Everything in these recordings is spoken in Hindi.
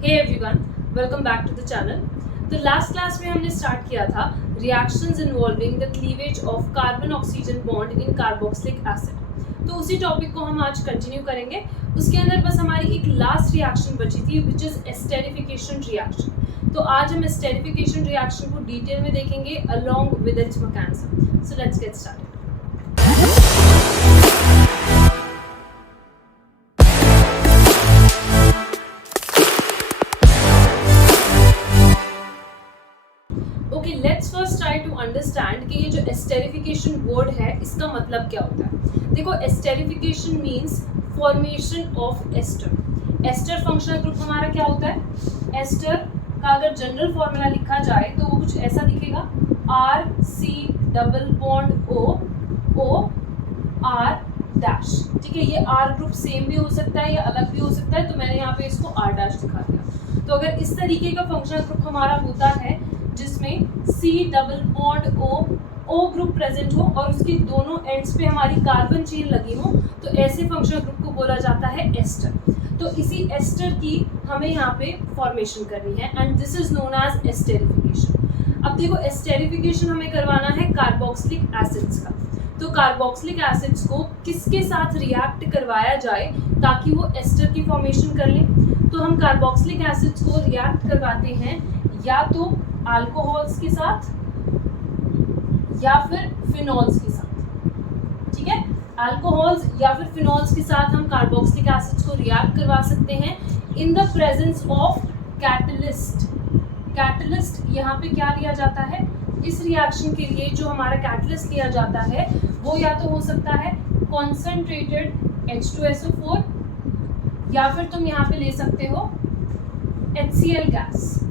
Hey everyone, welcome back to the channel. The last class में हमने स्टार्ट किया था reactions involving the cleavage of carbon oxygen bond in carboxylic acid. तो उसी टॉपिक को हम आज कंटिन्यू करेंगे. उसके अंदर बस हमारी एक लास्ट रिएक्शन बची थी विच इज एस्टेरिफिकेशन रिएक्शन. तो आज हम एस्टेरिफिकेशन रिएक्शन को डिटेल में देखेंगे along with its mechanism. So let's get started. Okay, let's first try to understand कि ये जो एस्टेरिफिकेशन वर्ड है इसका मतलब क्या होता है. देखो, esterification means formation of ester. Ester functional group हमारा क्या होता है? एस्टर का अगर जनरल फॉर्मूला लिखा जाए तो वो कुछ ऐसा दिखेगा, R C double bond O O R dash. ठीक है, ये आर ग्रुप सेम भी हो सकता है या अलग भी हो सकता है, तो मैंने यहाँ पे इसको आर डैश दिखा दिया. तो अगर इस तरीके का फंक्शनल ग्रुप हमारा होता है जिसमें C double bond O group present हो और उसके दोनों एंड्स पे हमारी कार्बन चेन लगी हो, तो ऐसे फंक्शनल ग्रुप को बोला जाता है एस्टर. तो इसी एस्टर की हमें यहाँ पे फॉर्मेशन करनी है and this is known as esterification. अब देखो, एस्टेरिफिकेशन हमें करवाना है कार्बोक्सिलिक एसिड्स का. तो कार्बोक्सिलिक एसिड्स को किसके साथ रिएक्ट करवाया जाए ताकि वो एस्टर की फॉर्मेशन कर लें? तो हम कार्बोक्सिलिक एसिड्स को रिएक्ट करवाते हैं या तो अल्कोहल्स के साथ या फिर फिनॉल्स के साथ. ठीक है, अल्कोहल्स या फिर फिनॉल्स के साथ हम कार्बोक्सिलिक एसिड्स को रिएक्ट करवा सकते हैं in the presence of catalyst. Catalyst यहाँ पे क्या लिया जाता है? इस रिएक्शन के लिए जो हमारा कैटलिस्ट लिया जाता है वो या तो हो सकता है कॉन्सेंट्रेटेड H2SO4 या फिर तुम यहाँ पे ले सकते हो HCl गैस.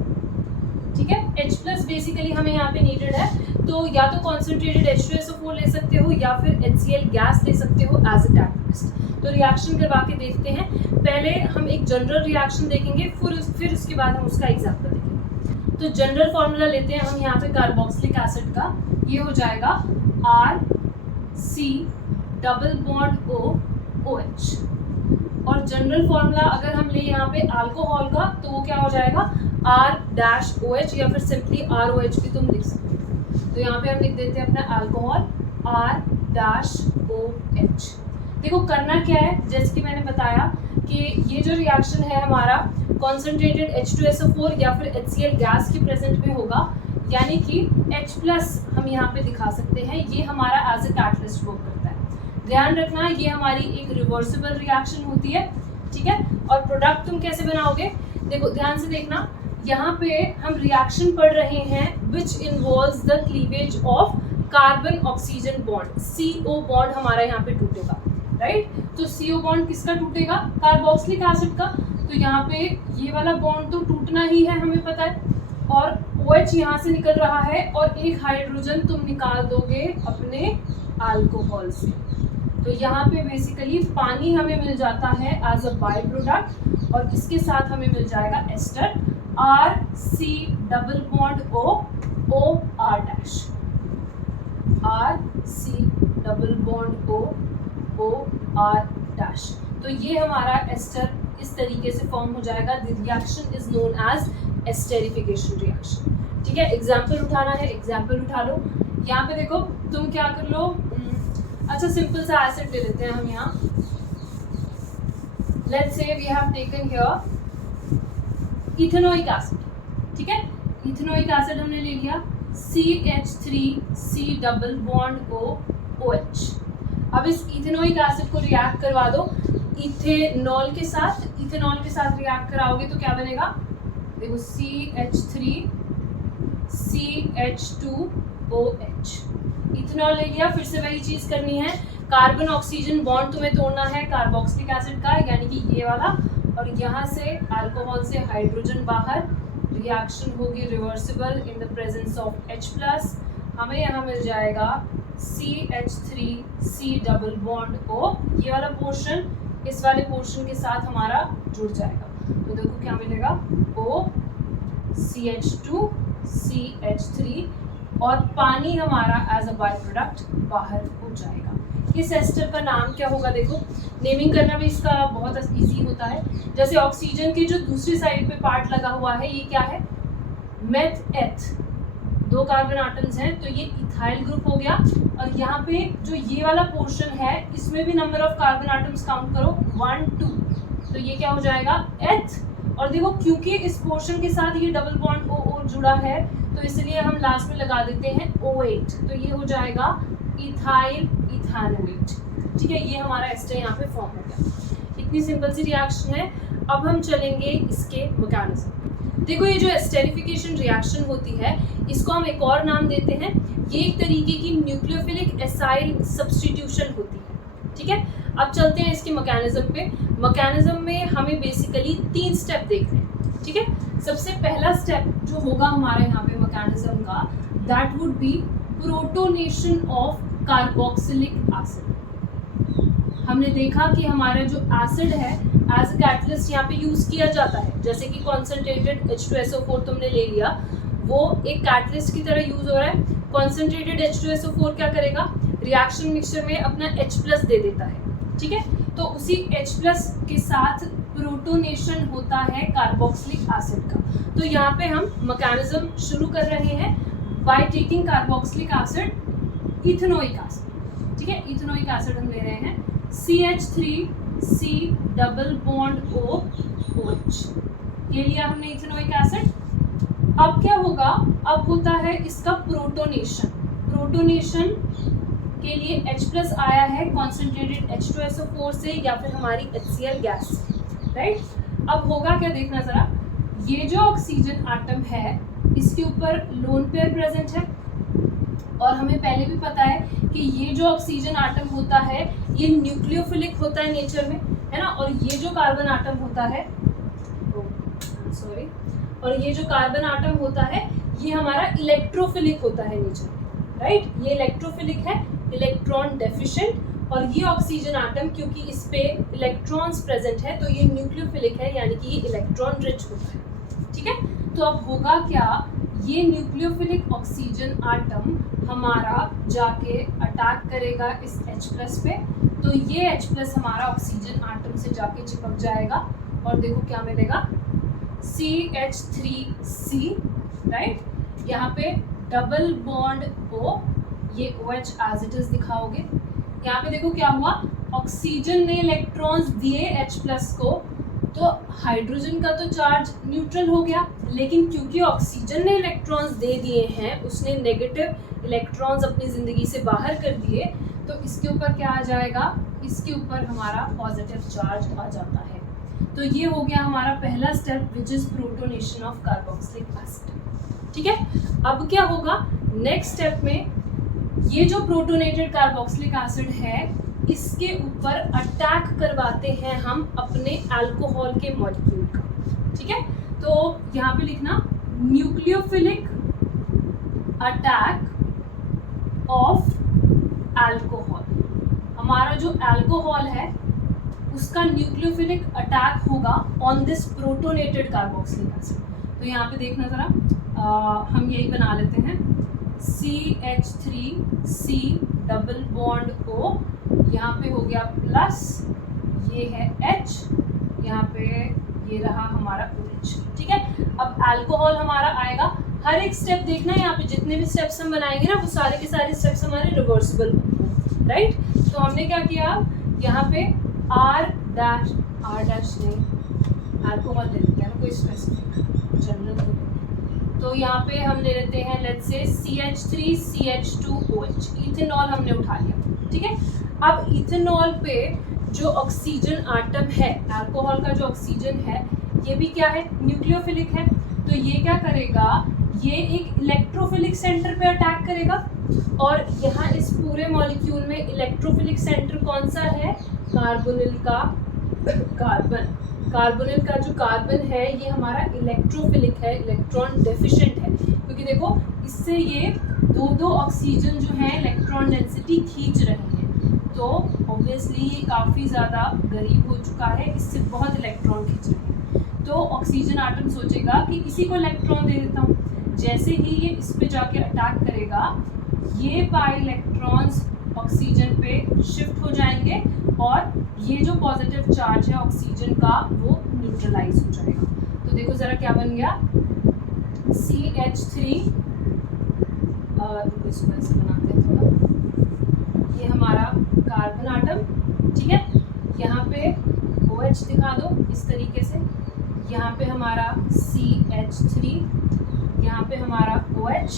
ठीक है, H+ बेसिकली हमें यहाँ पे नीडेड है, तो या तो कॉन्सेंट्रेटेड H2SO4 ले सकते हो या फिर HCl गैस ले सकते हो एज अ कैटलिस्ट. तो रिएक्शन करवा के देखते हैं. पहले हम एक जनरल रिएक्शन देखेंगे, फिर उसके बाद हम उसका एग्जाम्पल देखेंगे. तो जनरल फॉर्मूला लेते हैं हम यहाँ पे कार्बोक्सिलिक एसिड का. ये हो जाएगा RC डबल बॉन्ड OH. और जनरल फॉर्मूला अगर हम ले यहाँ पे अल्कोहल का तो वो क्या हो जाएगा? R-OH या फिर सिंपली ROH भी तुम लिख सकते हो. तो यहाँ पे हम लिख देते हैं अपना अल्कोहल R-OH. देखो, करना क्या है, जैसे कि मैंने बताया कि ये जो रिएक्शन है हमारा कॉन्सेंट्रेटेड H2SO4 या फिर HCl गैस के प्रेजेंट में होगा, यानी कि H+ हम यहाँ पे दिखा सकते हैं. ये हमारा एज ए कैटलिस्ट वर्क करता है. ध्यान रखना, ये हमारी एक रिवर्सिबल रिएक्शन होती है. ठीक है, और प्रोडक्ट तुम कैसे बनाओगे? देखो, ध्यान से देखना, यहाँ पे हम रिएक्शन पढ़ रहे हैं which involves the cleavage of carbon oxygen bond. CO bond हमारा यहाँ पे टूटेगा, राइट? तो CO बॉन्ड किसका टूटेगा? कार्बोक्सिलिक एसिड का. तो यहाँ पे ये वाला बॉन्ड तो टूटना ही है, हमें पता है. और OH यहाँ से निकल रहा है और एक हाइड्रोजन तुम निकाल दोगे अपने अल्कोहल से. तो यहाँ पे बेसिकली पानी हमें मिल जाता है एज अ बाई प्रोडक्ट और इसके साथ हमें मिल जाएगा ester RC double bond O R dash. RC double bond O R dash. तो ये हमारा एस्टर इस तरीके से फॉर्म हो जाएगा. The reaction is known as esterification reaction. ठीक है, एग्जाम्पल उठाना है, एग्जाम्पल उठा लो. यहाँ पे देखो, तुम क्या कर लो, अच्छा सिंपल सा एसिड ले लेते हैं हम यहाँ. Let's say we have taken here ethanoic acid. ठीक है, इथेनोइक एसिड हमने ले लिया CH3C डबल बॉन्ड OH. अब इस इथेनोइक एसिड को रिएक्ट करवा दो इथेनॉल के साथ. इथेनॉल के साथ रिएक्ट कराओगे तो क्या बनेगा? देखो, CH3 CH2OH. इथेनॉल ले लिया, फिर से वही चीज करनी है. कार्बन ऑक्सीजन बॉन्ड तुम्हें तोड़ना है कार्बोक्सिलिक एसिड का, यानी कि ये वाला, और यहाँ से अल्कोहल से हाइड्रोजन बाहर. रिएक्शन होगी reversible in the presence of H+. हमें यहाँ मिल जाएगा CH3C डबल बॉन्ड O. ये वाला पोर्शन इस वाले पोर्शन के साथ हमारा जुड़ जाएगा. तो देखो क्या मिलेगा, O CH2 CH3 और पानी हमारा एज अ बाय प्रोडक्ट बाहर हो जाएगा. इस एस्टर का नाम क्या होगा? देखो नेमिंग करना भी इसका बहुत इजी होता है। जैसे ऑक्सीजन के जो दूसरी साइड पे पार्ट लगा हुआ है ये क्या है? मेथ एथ, 2 कार्बन आटम्स हैं तो ये इथाइल ग्रुप हो गया। और यहाँ पे जो ये वाला पोर्शन है इसमें भी number of carbon atoms count करो 1 2, तो ये क्या हो जाएगा? एथ। और देखो क्योंकि इस पोर्शन के साथ ये डबल बॉन्ड ओ जुड़ा है तो इसलिए हम लास्ट में लगा देते हैं O8, तो ये हो जाएगा इथाइल इथानोएट। ठीक है, ये हमारा एस्टर यहाँ पे फॉर्म हो गया। इतनी सिंपल सी रिएक्शन है। अब हम चलेंगे इसके मैकेनिज्म। देखो ये जो एस्टेरिफिकेशन रिएक्शन होती है इसको हम एक और नाम देते हैं, ये एक तरीके की न्यूक्लियोफिलिक एसाइल सब्स्टिट्यूशन होती है। ठीक है, अब चलते हैं इसके मैकेनिज्म पे। मैकेनिज्म में हमें बेसिकली 3 स्टेप देखने हैं। ठीक है, सबसे पहला स्टेप जो होगा हमारे यहाँ पे मैकेनिज्म का, that would be protonation of carboxylic acid. हमने देखा कि हमारा जो एसिड है एज अ कैटलिस्ट यहाँ पे यूज किया जाता है, जैसे कि कॉन्सेंट्रेटेड H2SO4 तुमने ले लिया, वो एक कैटलिस्ट की तरह यूज हो रहा है। कॉन्सेंट्रेटेड H2SO4 क्या करेगा? रिएक्शन मिक्सचर में अपना H+ दे देता है। ठीक है, तो उसी H+ के साथ प्रोटोनेशन होता है कार्बोक्सिलिक एसिड का। तो यहाँ पे हम मैकेनिज्म शुरू कर रहे हैं by taking carboxylic acid ethanoic acid. ठीक है, इथेनोइक एसिड हम ले रहे हैं CH3C डबल बॉन्ड OH, ये लिया हमने इथेनोइक एसिड। अब क्या होगा? अब होता है इसका प्रोटोनेशन। प्रोटोनेशन के लिए H+ आया है कॉन्सेंट्रेटेड H2SO4 से या फिर हमारी HCl गैस से, राइट? अब होगा क्या देखना जरा, ये जो ऑक्सीजन आटम है इसके ऊपर लोन पेयर प्रेजेंट है और हमें पहले भी पता है कि ये जो ऑक्सीजन आटम होता है ये न्यूक्लियोफिलिक होता है नेचर में, है ना। और ये जो कार्बन आटम होता है, और ये जो कार्बन आटम होता है ये हमारा इलेक्ट्रोफिलिक होता है नेचर में, राइट। ये इलेक्ट्रोफिलिक है, इलेक्ट्रॉन डेफिशिएंट। और ये ऑक्सीजन आटम क्योंकि इस पे इलेक्ट्रॉन्स प्रेजेंट है तो ये न्यूक्लियोफिलिक है, यानी कि ये इलेक्ट्रॉन रिच होता है। ठीक है, तो अब होगा क्या, ये न्यूक्लियोफिलिक ऑक्सीजन आटम हमारा जाके अटैक करेगा इस H+ पे, तो ये H+ हमारा ऑक्सीजन आटम से जाके चिपक जाएगा और देखो क्या मिलेगा, CH3C, राइट। यहाँ पे डबल बॉन्ड O, ये OH एज इट इज दिखाओगे। यहाँ पे देखो क्या हुआ, ऑक्सीजन ने इलेक्ट्रॉन्स दिए H+ को, तो हाइड्रोजन का तो चार्ज न्यूट्रल हो गया, लेकिन क्योंकि ऑक्सीजन ने इलेक्ट्रॉन्स दे दिए हैं, उसने नेगेटिव इलेक्ट्रॉन्स अपनी ज़िंदगी से बाहर कर दिए, तो इसके ऊपर क्या आ जाएगा, इसके ऊपर हमारा पॉजिटिव चार्ज आ जाता है। तो ये हो गया हमारा पहला step, which is protonation of carboxylic acid. ठीक है, अब क्या होगा नेक्स्ट स्टेप में, ये जो प्रोटोनेटेड कार्बोक्सिलिक एसिड है इसके ऊपर अटैक करवाते हैं हम अपने अल्कोहल के मॉलिक्यूल का। ठीक है, तो यहाँ पे लिखना न्यूक्लियोफिलिक अटैक ऑफ अल्कोहल। हमारा जो अल्कोहल है उसका न्यूक्लियोफिलिक अटैक होगा on this protonated carboxylic acid. तो यहाँ पे देखना ज़रा, हम यही बना लेते हैं CH3C डबल बॉन्ड O, यहाँ पे हो गया प्लस, ये है H, यहाँ पे ये रहा हमारा OH। ठीक है, अब अल्कोहल हमारा आएगा। हर एक स्टेप देखना है, यहाँ पे जितने भी स्टेप्स हम बनाएंगे ना वो सारे के सारे स्टेप्स हमारे रिवर्सिबल होंगे, राइट। तो हमने क्या किया, यहाँ पे R डैश नहीं, अल्कोहल ले लेते हैं ना, कोई स्पेसिफिक जनरल। तो यहाँ पे हम ले लेते हैं लेट्स से CH3CH2OH, इथेनॉल हमने उठा लिया। ठीक है, अब इथेनॉल पे जो ऑक्सीजन आटम है, अल्कोहल का जो ऑक्सीजन है, ये भी क्या है, न्यूक्लियोफिलिक है। तो ये क्या करेगा, ये एक इलेक्ट्रोफिलिक सेंटर पे अटैक करेगा। और यहाँ इस पूरे मॉलिक्यूल में इलेक्ट्रोफिलिक सेंटर कौन सा है, कार्बोनिल का कार्बन। कार्बोनिल का जो कार्बन है ये हमारा इलेक्ट्रोफिलिक है, इलेक्ट्रॉन डेफिशिएंट है, क्योंकि देखो इससे ये दो ऑक्सीजन जो है इलेक्ट्रॉन डेंसिटी खींच रहे हैं, तो ऑब्वियसली ये काफ़ी ज़्यादा गरीब हो चुका है, इससे बहुत इलेक्ट्रॉन खींच रहे हैं। तो ऑक्सीजन आटम सोचेगा कि इसी को इलेक्ट्रॉन दे देता हूँ। जैसे ही ये इस पे जाके अटैक करेगा, ये पाई इलेक्ट्रॉन्स ऑक्सीजन पे शिफ्ट हो जाएंगे और ये जो पॉजिटिव चार्ज है ऑक्सीजन का वो न्यूट्रलाइज हो जाएगा। तो देखो जरा क्या बन गया, CH3, इसको ऐसे बनाते हैं थोड़ा, ये हमारा कार्बन आटम, ठीक है, यहाँ पे OH दिखा दो इस तरीके से, यहाँ पे हमारा CH3, यहाँ पे हमारा OH,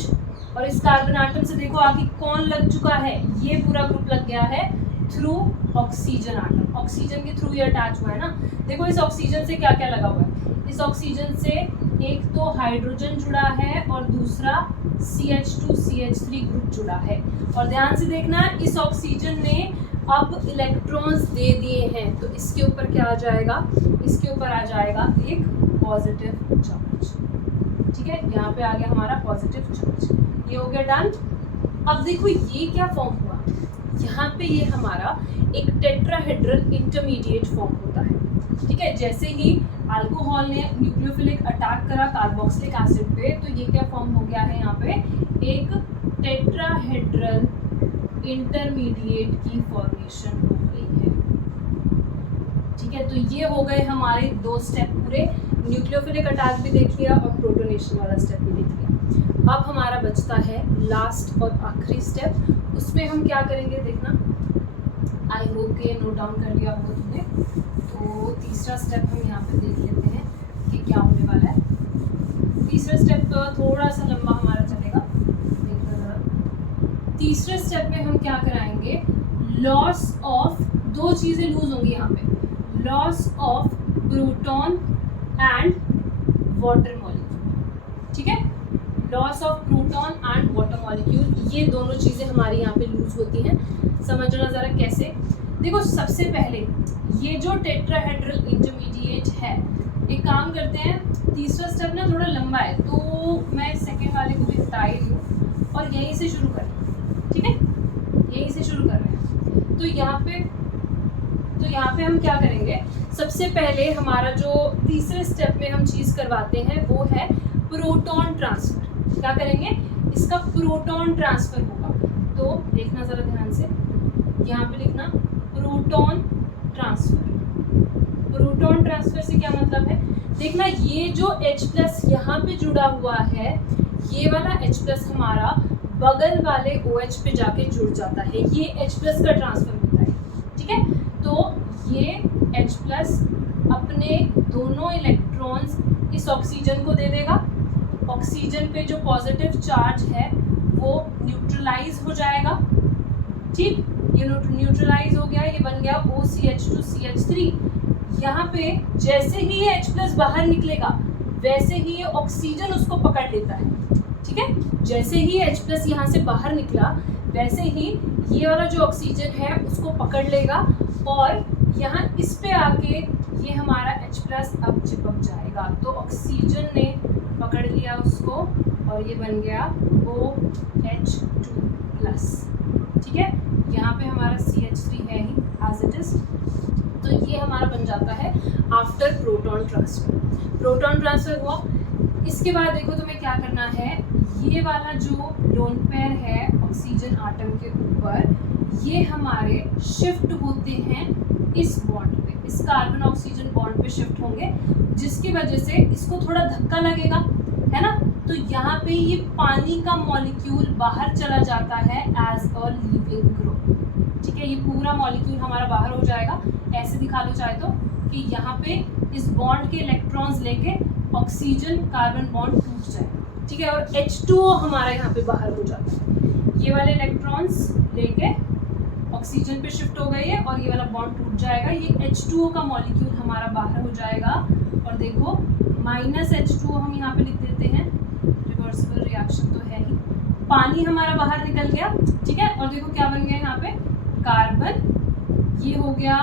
और इस कार्बन आटम से देखो आगे कौन लग चुका है, ये पूरा ग्रुप लग गया है थ्रू ऑक्सीजन आटम, ऑक्सीजन के थ्रू ये अटैच हुआ है ना। देखो इस ऑक्सीजन से क्या क्या लगा हुआ है, इस ऑक्सीजन से एक तो हाइड्रोजन जुड़ा है और दूसरा CH2 CH3 ग्रुप जुड़ा है। और ध्यान से देखना, इस ऑक्सीजन ने अब इलेक्ट्रॉन्स दे दिए हैं, तो इसके ऊपर क्या आ जाएगा, इसके ऊपर आ जाएगा एक पॉजिटिव चार्ज, ठीक है, यहाँ पे आ गया हमारा पॉजिटिव चार्ज, ये हो गया डन। अब देखो ये क्या फॉर्म हुआ, यहाँ पे ये हमारा एक टेट्राहेड्रल इंटरमीडिएट फॉर्म होता है, ठीक है। जैसे ही अल्कोहल ने न्यूक्लियोफिलिक अटैक करा कार्बोक्सिलिक एसिड पे, तो ये क्या फॉर्म हो गया है, यहाँ पे एक टेट्राहेड्रल इंटरमीडिएट की फॉर्मेशन हो गई है, ठीक है। तो ये हो गए हमारे दो स्टेप पूरे, न्यूक्लियोफिलिक अटैक भी देख लिया और प्रोटोनेशन वाला स्टेप भी देख लिया। अब हमारा बचता है लास्ट और आखिरी स्टेप, उसमें हम क्या करेंगे देखना, आई होप के नोट डाउन कर लिया होगा तुमने। तो तीसरा स्टेप हम यहाँ पे देख लेते हैं कि क्या होने वाला है। तीसरा स्टेप थोड़ा सा लंबा हमारा चलेगा, देखना जरा। तीसरे स्टेप में हम क्या कराएंगे, लॉस ऑफ, दो चीज़ें लूज होंगी यहाँ पे, loss of proton and water molecule, ठीक है, loss of proton and water molecule, ये दोनों चीज़ें हमारी यहाँ पे लूज होती हैं। समझना ज़रा कैसे, देखो सबसे पहले ये जो टेट्राहेड्रल इंटरमीडिएट है, एक काम करते हैं, तीसरा स्टेप ना थोड़ा लंबा है, तो मैं सेकेंड वाले को भी हटा ही दूँ और यहीं से शुरू करें, ठीक है, यहीं से शुरू कर रहे हैं। तो यहाँ पे हम क्या करेंगे, सबसे पहले हमारा जो तीसरे स्टेप में हम चीज़ करवाते हैं वो है प्रोटॉन ट्रांसफ़र। क्या करेंगे, इसका प्रोटॉन ट्रांसफ़र होगा, तो देखना ज़रा ध्यान से, यहाँ पे लिखना प्रोटॉन ट्रांसफ़र। प्रोटॉन ट्रांसफ़र से क्या मतलब है, देखना ये जो H+ यहाँ पे जुड़ा हुआ है, ये वाला H+ हमारा बगल वाले OH पे जाके जुड़ जाता है, ये H+ का ट्रांसफ़र होता है, ठीक है। तो ये H+ अपने दोनों इलेक्ट्रॉन्स इस ऑक्सीजन को दे देगा, ऑक्सीजन पे जो पॉजिटिव चार्ज है वो न्यूट्रलाइज हो जाएगा, ठीक, ये न्यूट्रलाइज हो गया, ये बन गया OCH2 CH3। यहाँ पे जैसे ही ये H+ बाहर निकलेगा वैसे ही ये ऑक्सीजन उसको पकड़ लेता है, ठीक है, जैसे ही H+ यहाँ से बाहर निकला वैसे ही ये वाला जो ऑक्सीजन है उसको पकड़ लेगा और यहाँ इस पे आके ये हमारा H+ अब चिपक जाएगा, तो ऑक्सीजन ने पकड़ लिया उसको और ये बन गया OH2+, ठीक है। यहाँ पे हमारा CH3 है ही एज इट इज, तो ये हमारा बन जाता है after proton transfer. Proton transfer हुआ, इसके बाद देखो तुम्हें क्या करना है, ये वाला जो लोन पेयर है ऑक्सीजन आटम के ऊपर, ये हमारे शिफ्ट होते हैं इस बॉन्ड पे, इस कार्बन ऑक्सीजन बॉन्ड पे शिफ्ट होंगे, जिसकी वजह से इसको थोड़ा धक्का लगेगा, है ना, तो यहाँ पे ये पानी का मॉलिक्यूल बाहर चला जाता है एज अ लीविंग ग्रुप, ठीक है, ये पूरा मॉलिक्यूल हमारा बाहर हो जाएगा। ऐसे दिखा लो चाहे तो कि यहाँ पे इस बॉन्ड के इलेक्ट्रॉन्स लेके ऑक्सीजन कार्बन बॉन्ड टूट जाएगा, ठीक है, और H2O हमारा यहाँ पे बाहर हो जाता है, ये वाले इलेक्ट्रॉन्स लेके ऑक्सीजन पे शिफ्ट हो गए है और ये वाला बॉन्ड टूट जाएगा, ये H2O का मॉलिक्यूल हमारा बाहर हो जाएगा। और देखो -H2O हम यहाँ पे लिख देते हैं, रिवर्सिबल रिएक्शन तो है ही, पानी हमारा बाहर निकल गया, ठीक है, और देखो क्या बन गया यहाँ पे कार्बन, ये हो गया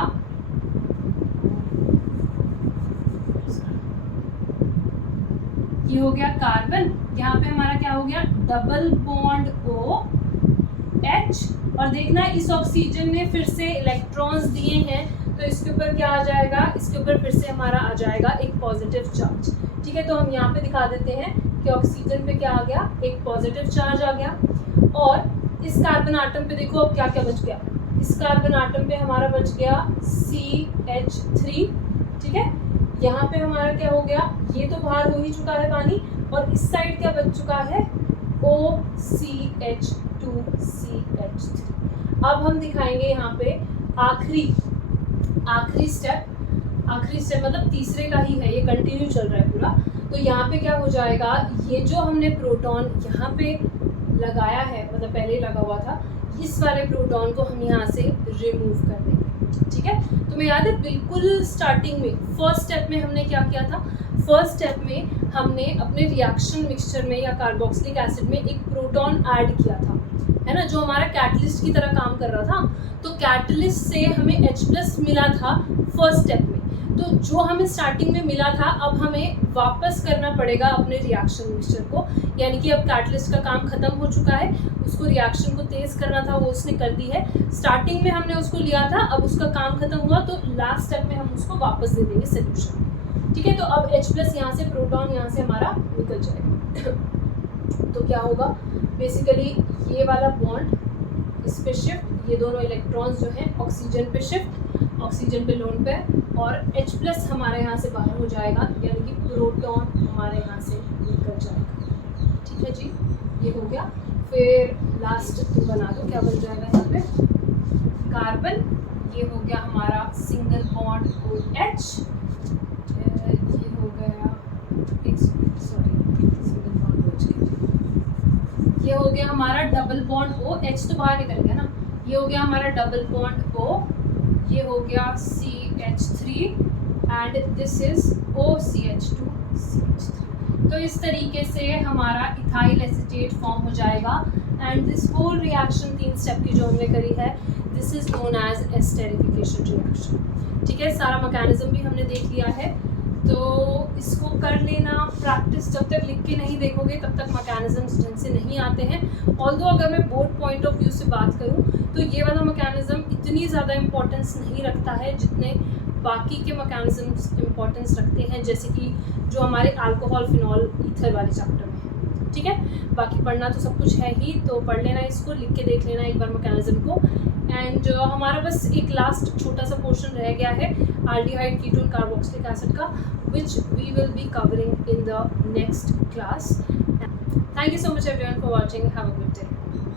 कार्बन, यहाँ पे हमारा क्या हो गया डबल बॉन्ड OH, और देखना इस ऑक्सीजन ने फिर से इलेक्ट्रॉन्स दिए हैं, तो इसके ऊपर क्या आ जाएगा, इसके ऊपर फिर से हमारा आ जाएगा एक पॉजिटिव चार्ज, ठीक है। तो हम यहाँ पे दिखा देते हैं कि ऑक्सीजन पे क्या आ गया, एक पॉजिटिव चार्ज आ गया, और इस कार्बन आटम पे देखो अब क्या क्या बच गया, इस कार्बन आटम पे हमारा बच गया CH3, ठीक है। यहाँ पे हमारा क्या हो गया, ये तो बाहर हो ही चुका है पानी, और इस साइड क्या बच चुका है OCH2CH3। अब हम दिखाएंगे यहाँ पे आखिरी स्टेप मतलब तीसरे का ही है, ये कंटिन्यू चल रहा है पूरा। तो यहाँ पे क्या हो जाएगा, ये जो हमने प्रोटॉन यहाँ पे लगाया है, मतलब पहले लगा हुआ था, इस वाले प्रोटॉन को हम यहाँ से रिमूव कर देंगे, ठीक है। तुम्हें याद है बिल्कुल स्टार्टिंग में फर्स्ट स्टेप में हमने क्या किया था, फर्स्ट स्टेप में हमने अपने रिएक्शन मिक्सचर में या कार्बोक्सिलिक एसिड में एक प्रोटॉन ऐड किया था, है ना, जो हमारा कैटलिस्ट की तरह काम कर रहा था। तो कैटलिस्ट से हमें H+ मिला था फर्स्ट स्टेप में, तो जो हमें स्टार्टिंग में मिला था अब हमें वापस करना पड़ेगा अपने रिएक्शन मिक्सचर को, यानी कि अब कैटलिस्ट का काम खत्म हो चुका है, उसको रिएक्शन को तेज करना था, वो उसने कर दी है। स्टार्टिंग में हमने उसको लिया था, अब उसका काम खत्म हुआ, तो लास्ट स्टेप में हम उसको वापस दे देंगे सोल्यूशन, ठीक है। तो अब H+ यहाँ से प्रोटॉन यहाँ से हमारा निकल जाएगा। तो क्या होगा, बेसिकली ये वाला बॉन्ड इस पे शिफ्ट, ये दोनों इलेक्ट्रॉन्स जो हैं ऑक्सीजन पे शिफ्ट, ऑक्सीजन पे लोन पे, और H+ हमारे यहाँ से बाहर हो जाएगा, यानी कि प्रोटॉन हमारे यहाँ से निकल जाएगा, ठीक है जी। ये हो गया। फिर लास्ट तुम बना दो, क्या बन जाएगा यहाँ पे, कार्बन, ये हो गया हमारा सिंगल बॉन्ड OH, ये हो गया सिंगल बॉन्ड OH, ये हो गया हमारा डबल बॉन्ड O, H तो बाहर निकल गया ना, ये हो गया हमारा डबल बॉन्ड O, ये हो गया CH3 and this is OCH2CH3। तो इस तरीके से हमारा इथाइल एसीटेट फॉर्म हो जाएगा, and this whole reaction 3 step की जो हमने करी है, this is known as esterification reaction, ठीक है। सारा मैकेनिज्म भी हमने देख लिया है, तो इसको कर लेना प्रैक्टिस, जब तक लिख के नहीं देखोगे तब तक मैकेनिज्म्स ढंग से नहीं आते हैं। ऑल्दो अगर मैं बोर्ड पॉइंट ऑफ व्यू से बात करूं तो ये वाला मैकेनिज्म इतनी ज़्यादा इंपॉर्टेंस नहीं रखता है जितने बाकी के मैकेनिज्म्स इंपॉर्टेंस रखते हैं, जैसे कि जो हमारे अल्कोहल फिनॉल ईथर वाले चैप्टर में है, ठीक है। बाकी पढ़ना तो सब कुछ है ही, तो पढ़ लेना इसको, लिख के देख लेना एक बार मैकेनिज्म को। एंड हमारा बस एक लास्ट छोटा सा पोर्शन रह गया है aldehyde ketone carboxylic acid का, which we will be covering in the next class. Thank you so much everyone for watching. Have a good day.